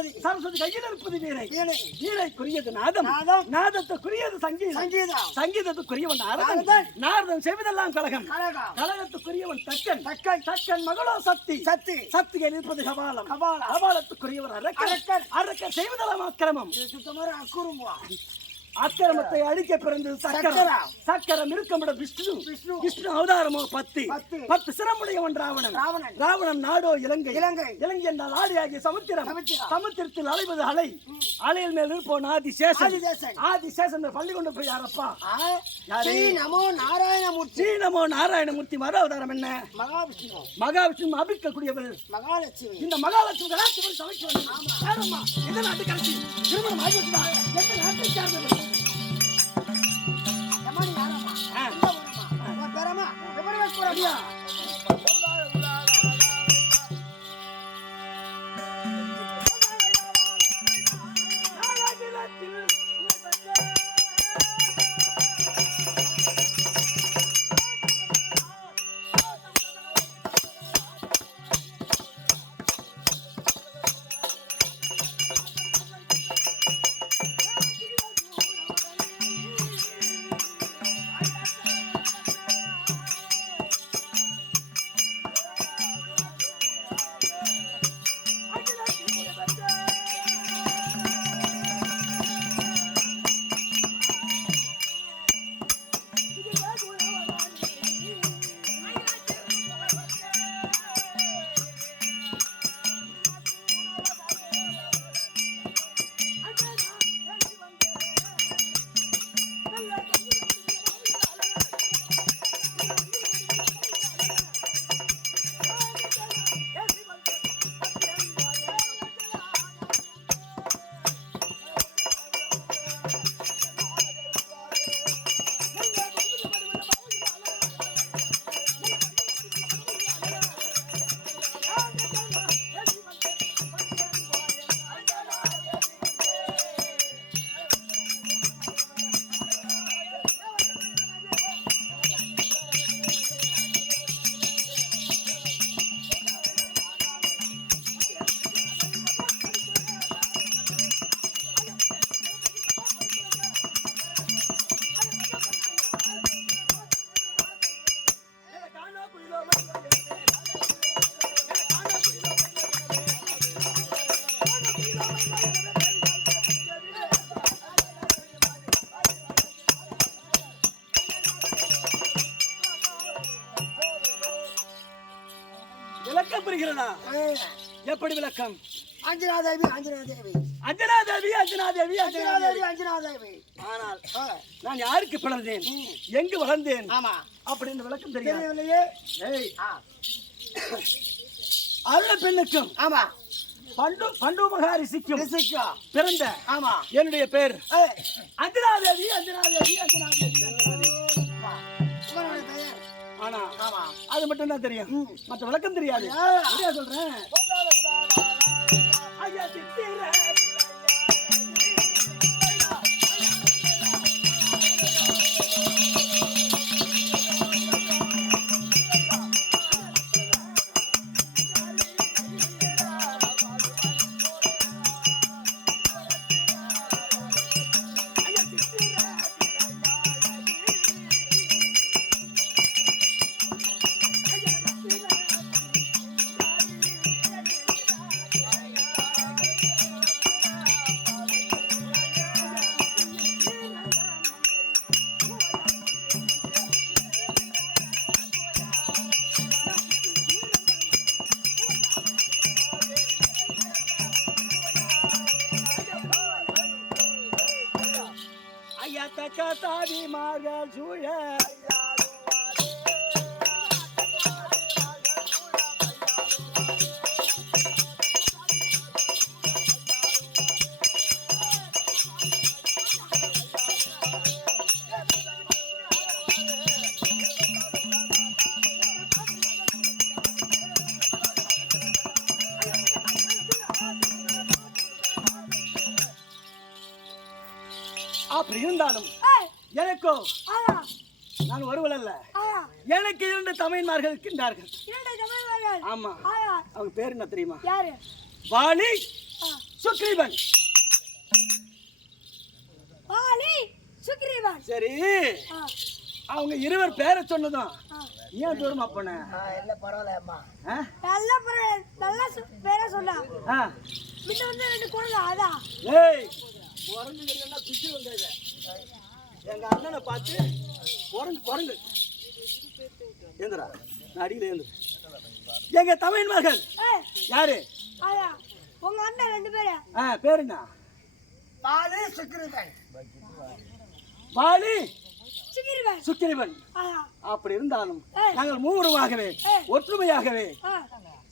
சரஸ்வதி சரஸ்வதி கையில் இருப்பது வீணை வீணை. வீணைக்குரியது நாதம். நாதத்துக்குரியது சங்கீதம். சங்கீதத்துக்குரியவன் நாரதன் நாரதன். நாரதன் செய்வதெல்லாம் கழகம். கழகத்துக்குரியவன் தக்கன் தக்கன். தக்கன் மகளோ சக்தி சக்தி. சக்தியில் இருப்பது கபாலம் கபாலம். கபாலத்துக்குரியவர் அரக்கன். அரக்கன் செய்வதெல்லாம் அக்கிரமம் சுத்தமாக அக்குறும்பா அக்கிரமத்தை அழிக்க பிறந்தது சக்கரம். சக்கரம். இருக்கமிட விஷ்ணு. விஷ்ணு. அவதாரமோ பத்து. பத்து. சிரமுடையவன் ராவணன். ராவணன். ராவணன் நாடோ இலங்கை. இலங்கை. இலங்கை என்றால் ஆடியாகிய சமுத்திரம். சமுத்திரத்தில் அலைவது அலை. அலையில் மேல் இருப்போன் ஆதிசேஷன். ஆதிசேஷன். ஆதிசேஷன் பள்ளி கொண்டு போய் யாரப்பா? நமோ நாராயணமூர்த்தி. ஸ்ரீநமோ நாராயணமூர்த்தி மறு அவதாரம் என்ன? மகாவிஷ்ணு. மகாவிஷ்ணு அபிக்கக்கூடியவர் மகாலட்சுமி. இந்த மகாலட்சுமி கலாச்சாரம் சமைச்சு வந்தது. யாரம்மா? எந்த நாட்டு கடைசி திருமணம் ஆகிவிட்டதா எந்த நாட்டை சார்ந்தவர் உன் பேரம்மா? விபரவேஸ்வரம்மா. புரிகிறதா. எப்படி விளக்கம்? அஞ்சனா தேவி அஞ்சனா தேவி அஞ்சனா தேவி அஞ்சனா தேவி அஞ்சனா தேவி அஞ்சனா தேவி ஆனால். நான் யாருக்கு பிறந்தேன்? எங்கு வளர்ந்தேன்? ஆமா. அப்படின்னு விளக்கம் தெரியவில்லையே. அல்ல பெண்ணுக்கும் ஆமா. பண்டு பண்டு மகாரிசிக்கும். பிறந்த ஆமா. என்னுடைய பேர் அஞ்சனா தேவி அஞ்சனா தேவி அஞ்சனா தேவி ஆனா ஆமா. அது மட்டும் தான் தெரியும் மற்ற விளக்கம் தெரியாது. சொல்றேன்? ஐயா કતારી માર્ગ જોઈએ அப்படி இருந்தாலும் எனக்கோ? நான் ஒருவள் அல்ல ஆயா எனக்கு இரண்டு தமையன்மார்கள் இருக்கின்றார்கள். ஆமா. ஆயா அவங்க பேர் என்ன தெரியுமா? யாரு? வாலி சுக்ரீவன். பாலி சுக்ரீவன். சரி. ஆ, அவங்க இருவர் பேரை சொன்னதும். ஏன் தூரமா போன? இல்ல பரவாயில்லம்மா? நல்லா பரவாயில்ல, நல்லா சு- பேரை சொன்னா. முன்ன வந்து ரெண்டு குழந்தை அதான். ஏய் குரங்குங்கிறதுனா பிச்சு வந்தது எங்க அண்ணனை பார்த்து குரங்கு குரங்கு ஏந்திரா நான் அடியில் ஏந்து எங்க தமிழ் மகள் ஏய், யாரு? உங்க அண்ணன் ரெண்டு பேரு. ஆ பேரு என்ன பாலு? சுக்கிரீவன். பாலி அதான் அப்படி இருந்தாலும். நாங்கள் மூவருமாகவே. ஒற்றுமையாகவே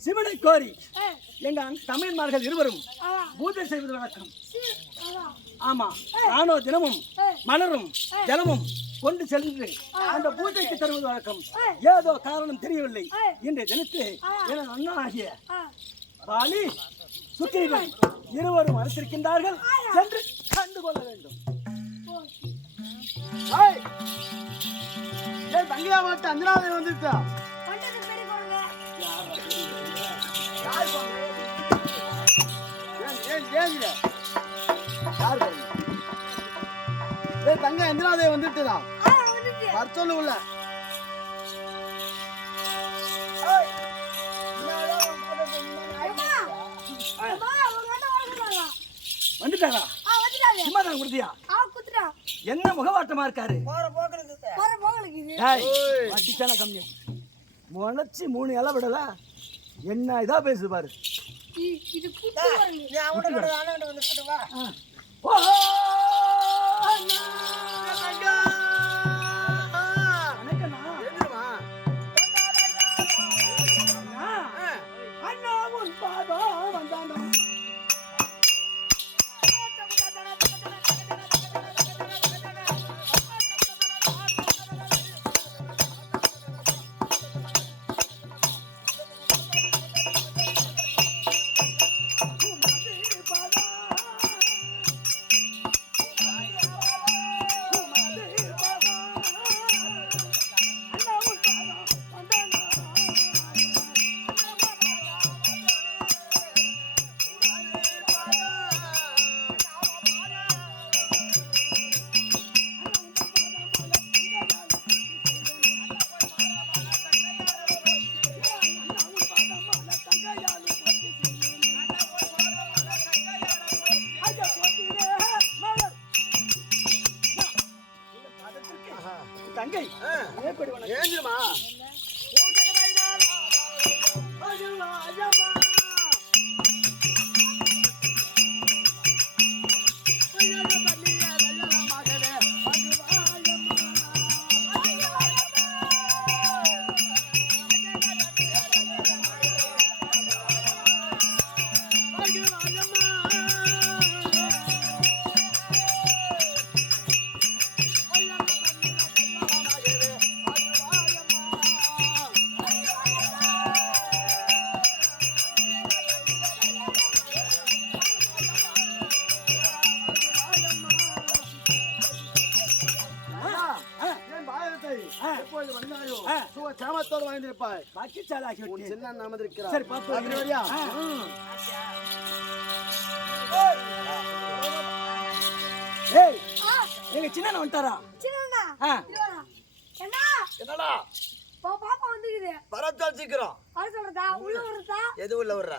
சிவனை கோரி ஏய், எங்க தமிழ்மார்கள் இருவரும் பூஜை செய்வது வழக்கம். ஆமா. நானோ தினமும் மலரும் ஜலமும் கொண்டு சென்று அந்த பூஜைக்கு தருவது வழக்கம். ஏதோ காரணம் தெரியவில்லை. இன்றைய தினத்து ஆ. என அண்ணனாகிய பாலி சுக்கிரீவன் இருவரும் அழைத்திருக்கின்றார்கள் சென்று கண்டு கொள்ள வேண்டும். தங்கியா மாட்டு அஞ்சனாவே வந்துட்டா அஞ்சனாவே வந்துட்டுதா வர சொல்லு உள்ள. வந்துட்டாரா. சும்மா தான் கொடுத்தியா. என்ன முகவாட்டமா இருக்காரு? வட்டிச்சான கம்மி முளைச்சி மூணு இலை விடல. என்ன இதா பேசுது பாரு. இ- சுக சேமத்தோடு வாழ்ந்திருப்பாய் பாக்கி சாலாக்கி உன். சின்ன நாமதிருக்கிறார் சரி பாத்து அப்படி வரியா. ஏய் எங்க சின்ன வந்துட்டாரா? சின்னண்ணா, ஆ. அண்ணா, என்னடா? பா- பாப்பா வந்துக்குது. பரத்தா சீக்கிரம். வர சொல்றதா? உள்ள விடுறதா? எது உள்ள விடுற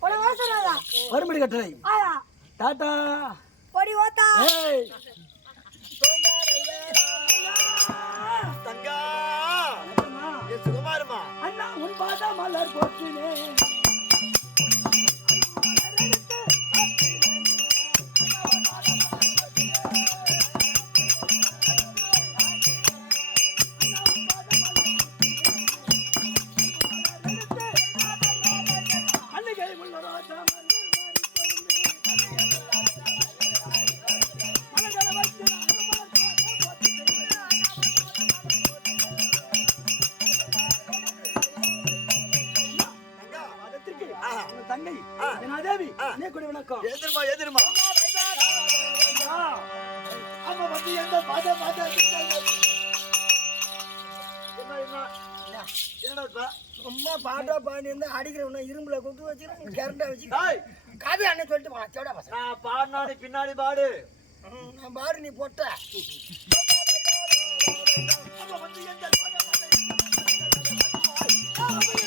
உன்னை வர சொல்றதா? மறுபடி கட்டளை ஆயா, டாடா. பொடி ஓத்தா. ஏய். வணக்கம்மா. சுகுமாரமா அண்ணா உன் பாதா மலர் போற்றினேன் வந்து எந்த பாத பாத என்னடா சும்மா பாட்டா பாடி இருந்தா அடிக்கிறவன இரும்புல கரண்டா வச்சு. டேய் கதை அண்ணன் சொல்லிட்டு செவடா பசங்க. நான் பாடினாடி பின்னாடி பாடு. நான் பாரு நீ பொட்ட. ஐயா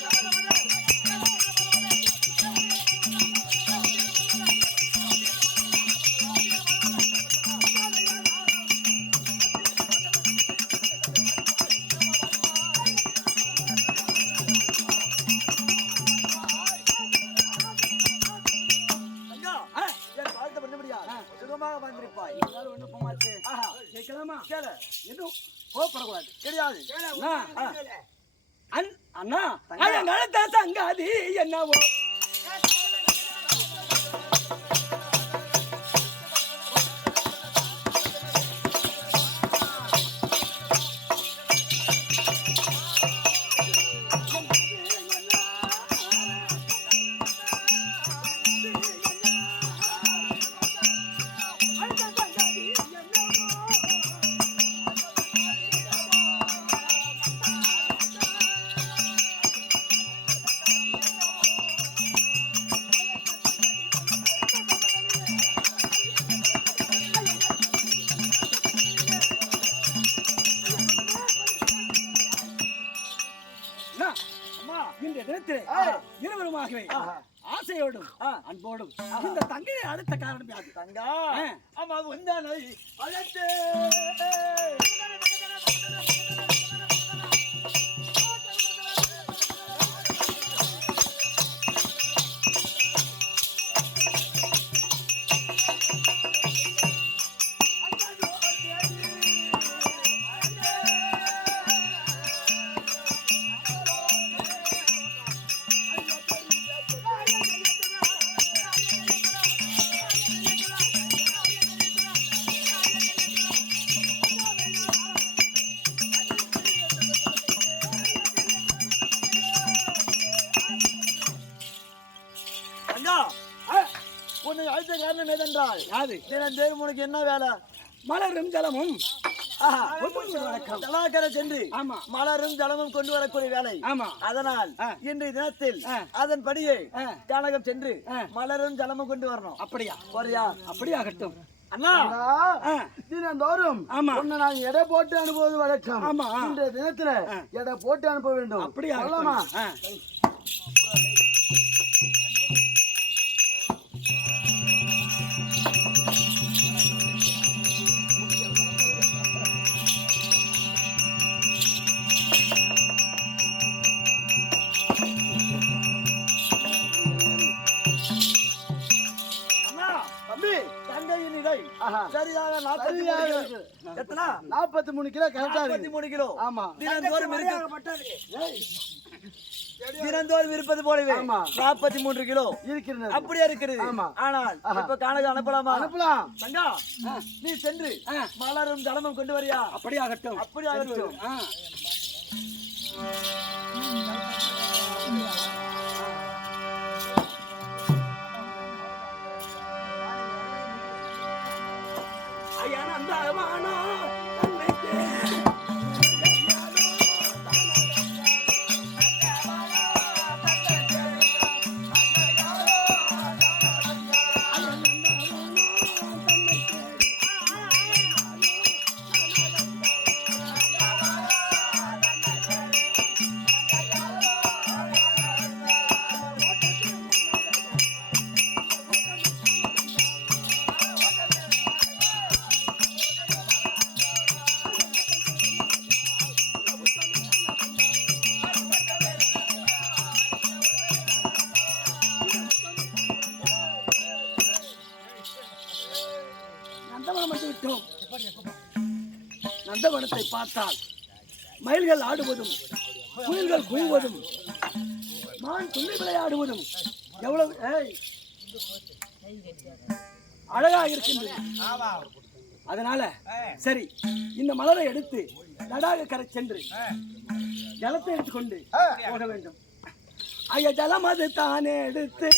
இருவருமாகவே ஆசையோடும் அன்போடும். இந்த தங்கையை அடுத்த காரணம் யாது தங்கா. ஆமா வந்தானை அழைத்து காரணம் ஏதென்றால் யாது? தினந்தேறும் உனக்கு என்ன வேலை? மலரும் ஜலமும். ஜலாக்கரை சென்று ஆமா. மலரும் ஜலமும் கொண்டு வரக்கூடிய வேலை. ஆமா. அதனால். இன்றைய தினத்தில் ஆ. அதன் படியே ஆ. கானகம் சென்று. மலரும் ஜலமும் கொண்டு வரணும். அப்படியா? போறியா? அப்படியாகட்டும். அண்ணா தினந்தோறும் ஆமா. உன்னை நான் எடை போட்டு அனுப்புவது வழக்கம். ஆமா. இன்றைய தினத்துல எடை போட்டு அனுப்ப வேண்டும். சொல்லலாமா? எத்தனா? நாற்பத்தி மூணு கிலோ கரெக்டா இருக்கு மூணு கிலோ. ஆமா. தினந்தோறும் தினந்தோறும் இருப்பது போலவே ஆமா. நாற்பத்தி மூன்று கிலோ. இருக்கிறது. அப்படியே இருக்கிறது. ஆமா. ஆனால் இப்ப கானகம் அனுப்பலாமா? அனுப்பலாம். தங்கா நீ சென்று. மலரும் ஜலமும் கொண்டு வரியா? அப்படியாகட்டும். அப்படி ஆகட்டும் ஐயா அயனந்தவானோ பார்த்தால் மயில்கள் ஆடுவதும் குயில்கள் குய்வதும் மான் துள்ளி விளையாடுவதும் எவ்வளவு அழகாக அழகா இருக்கின்றது. அதனால சரி இந்த மலரை எடுத்து லடாக கரை சென்று ஜலத்தை எடுத்துக்கொண்டு போக வேண்டும். ஐயா ஜலம் அது தானே எடுத்து.